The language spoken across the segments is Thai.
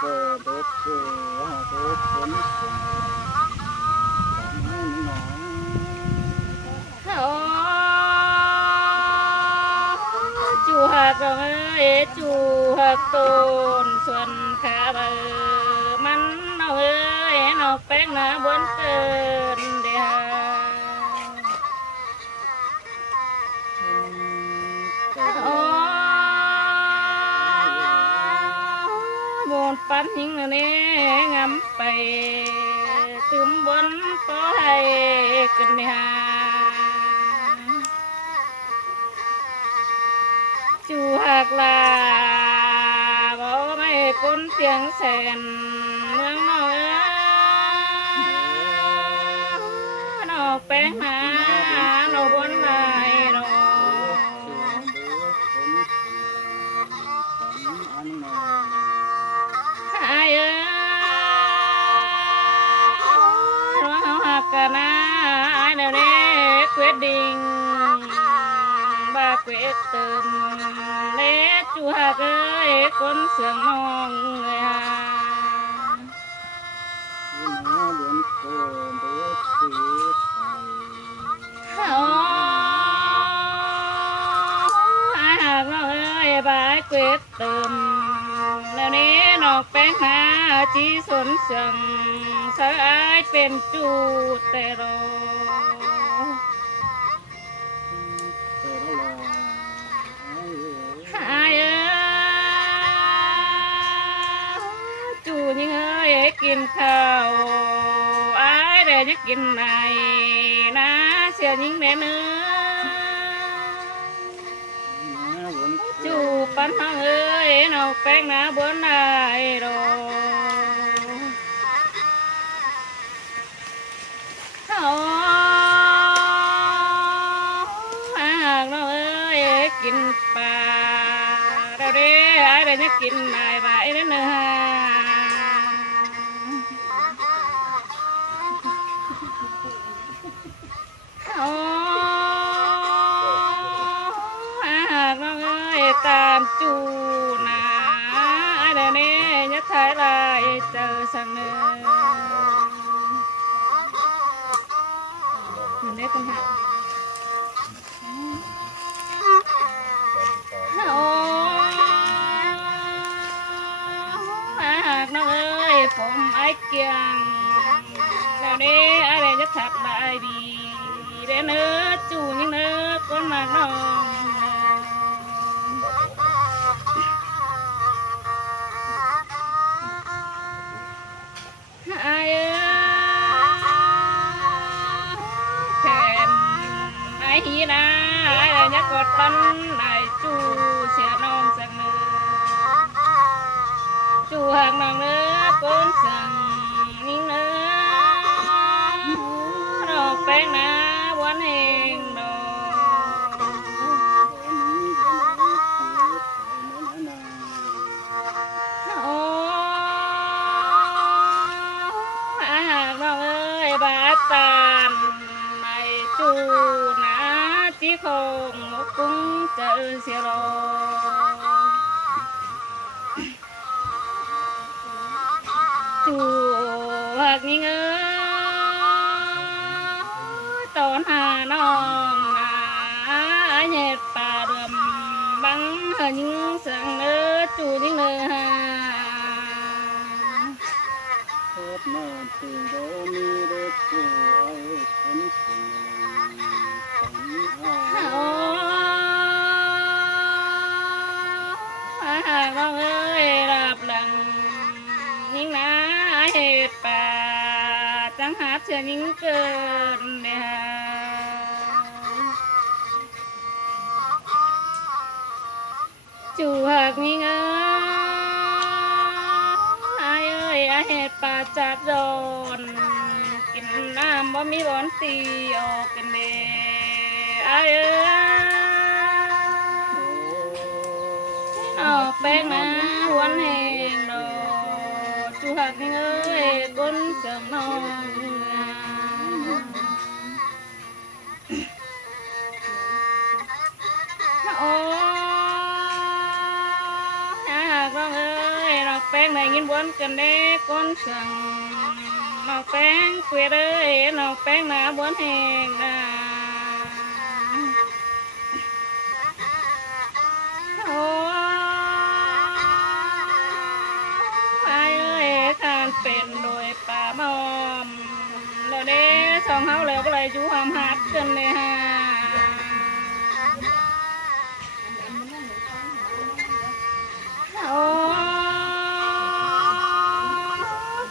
จูหักเราเอ้จูหักต้นส่วนขาเบอมันเอาเอ้ยนอกแป้งหนาบนเกินเดียวบนปันหิงนี่งำไปตึมบนปอให้กันไม่หาจูหักลาบ่ไม่คนเตียงแสนเมืองนอกนอกแป้งหน้านอกบนไหนนอกหายเราหักกันนะเดี๋ยวนี้เวดดิ้งบาเวดเติมเล็ดจูหักเอ้ยคนเสียงน้องเลยฮะหักเราเอ้ยบาเวดเติมแล้วนี้นอกแป้งหน้าจีสนเสียงสายเป็นจูแต่รอจูยังเอ้ยกินข้าวไอ้เดี๋ยวจะกินไหนนะเสียยิงแน่เนื้อจูปันห้องเอ้ยนอกแป้งหน้าบนไหนรอกินปลาเราเด้ไอ้เดี๋ยวจะกินนายบ่ายเด้อเนื้อเราเอ้ยตามจูนาไอ้เดี๋ยวนี้ยัดท้ายลายเจอสังเนื้อมันได้ปัญหาผมไอ้เกียงแล้วนี้อะไรจะทักได้ดีเด้อเนื้อจูนี่เนื้อคนมาน้องไอ้แขนไอ้ฮีนาไอ้ยักกดปันไอ้จูเสียน้องสักเนื้อจูหักน้องเนื้อcon sừng những nó bên na quán hiền đồ nó ơi bà tàn này chu ná chỉ không một cung chợ xeหักนี่เงตอนหาน้องนาเหยียดป่าเดิมบังหยิงเสียงเนื้อจูยิงเนื้อโคตรน่าตื่นโดมีเด็กผู้ไอ้คนสิ่งหากน้องเอ้ยรับหลังยิ่งนะเหตุป่าจังหาเชื่อยิ่งเกินเนี่ยจูหักยิ่งไอ้เอ้ยเหตุป่าจัดโดนกินน้ำบ่มีบอนตีออกกันเด้ไอ้เอ้ยออกแป้งนะวันแห่งดอกจูหักยิ่งเอ้ยบนเสือน้องโอ้หากน้องเอ้ยเรา แป้งในยินบวนกันเด้ก้นสั่งน้องแป้งเกวียดเอ้ยน้องแป้งหนาบวนแหงนาโอ้ไอ้เอ้ยทานเป็นโดยป่ามอมแล้วเด้สองเฮาแล้วก็เลยอยู่หามหัดกันเลยฮะโอ้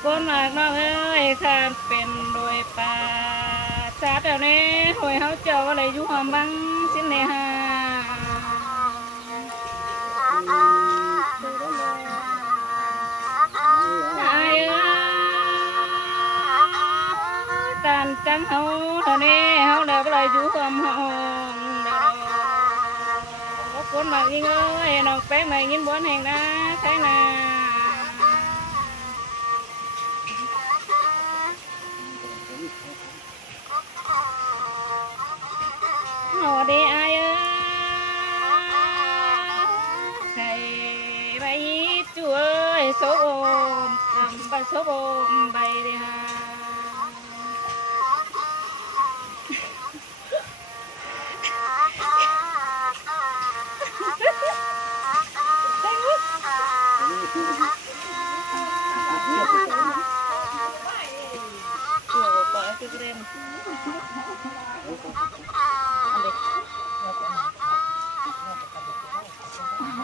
คนมากน้องเอ้ยทานเป็นโดยป่าจัดแล้วเนี่ยหวยเฮาเจ้าก็เลยอยู่หอมบังสิ้นเลยฮะการจังเฮาเท่านี้เฮาแล้วก็เลยอยู่ความห้องคนมากยิ่งเอ้ยน้องแป้งมายินบวนแห่งนะใช่นาโอ้ดีอายเอ้ยใส่ใบจุ้ยโสมกำใบโสมใบเดียเรียนอันเด็ก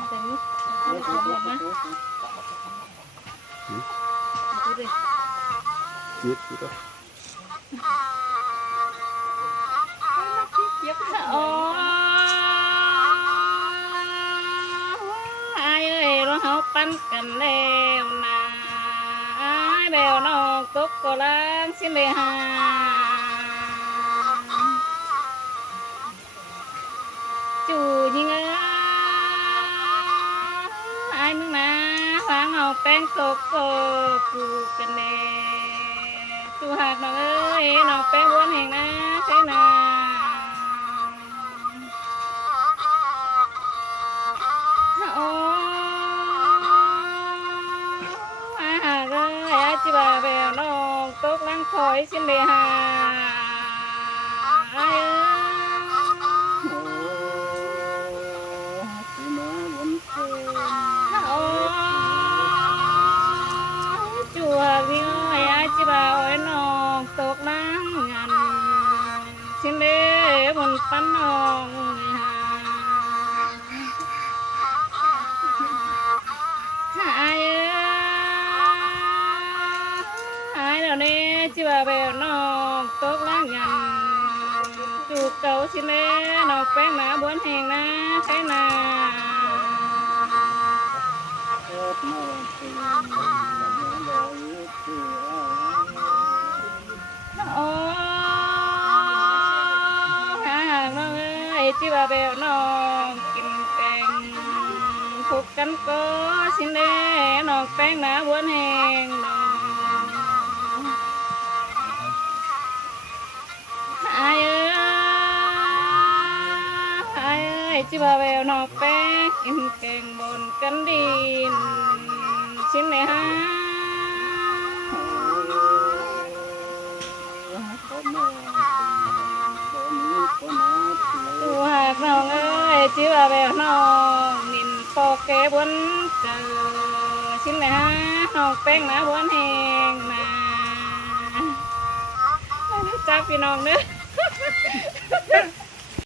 เต็มหมดนะดูดิเย็บดูดิเย็บอ๋อไอ้เอ้ยเราเฮาปั้นกันแล้วนะไอ้เบลน้องตกก็ล้างสิ้นเลยฮะจู่ยิงเอ้ยไอ้มึงนะล้างเอาแป้งตกก็กูกันแน่จู่หากน้องเอ้ยน้องแป้งวนแห่งนะใช่นะโอ้ไอ้หากเอ้ยไอ้จิบาแววน้องตกล้างคอยสิ้นเลยฮะไอ้จัววิวไอ้จิบ่าวไอ้น้องตกน้ำงานชิ้นเล่บนปั้นน้องไอ้ไอ้เดี๋ยวนี้จิบ่าวแบบน้องตกน้ำงานจูบเก่าชิ้นเล่น้องแป้งหนาบวนแหงนะใช่นาโอ้หากน้องเอ้ยที่ว่าแบบน้องกินแกงผูกกันก็สิ้นเล่น้องแป้งหนาบวนแหงน้องไอ้เอ้ยที่ว่าแบบน้องแป้งกินแกงบนกันดินสิ้นเล่ฮะตัวหากน้องเอ้ยจิว่าแบบน้องนินปอกแกบนเจอชิ้นไหนฮะน้องแป้งนะบนแหงนะจับพี่น้องเนื้อ